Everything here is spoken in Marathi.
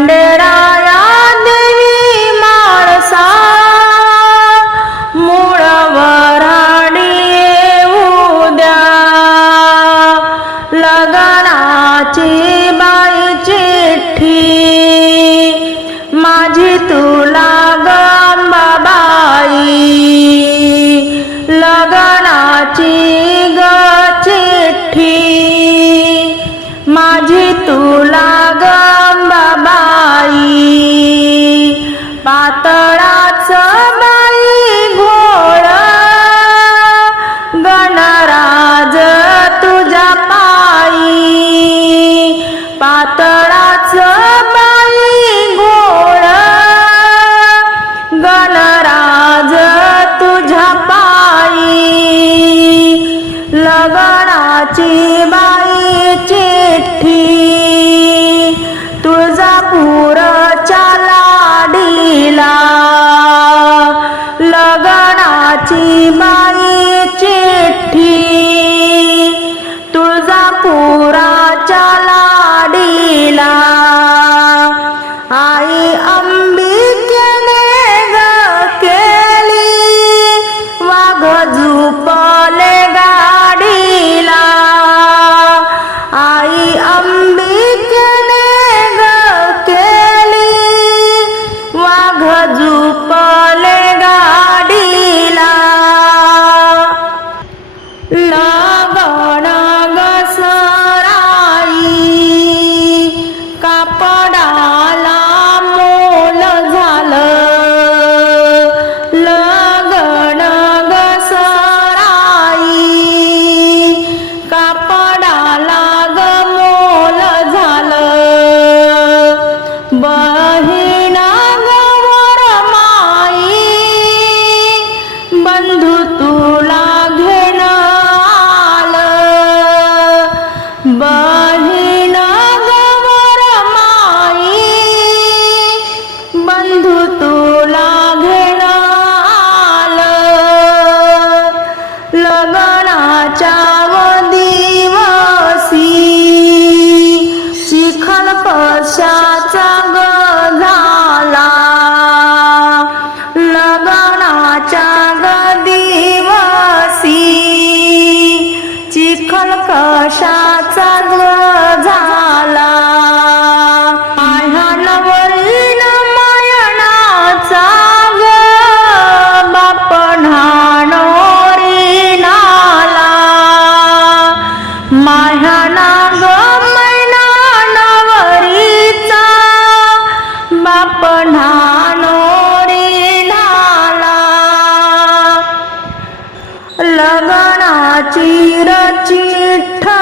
खंडेराया देवी माळसा मुळावर उद्या. येऊ द्या बाई चिठ्ठी माझी तुला गंबाबाई. लगनाची ग चिठ्ठी लग्नाची बाई बंधू तुला घेण आलं. बहीण गवर माई. बंधू तुला आलं. लग्नाच्या पन्हानो रे लाला लगनाची रचिठ्ठा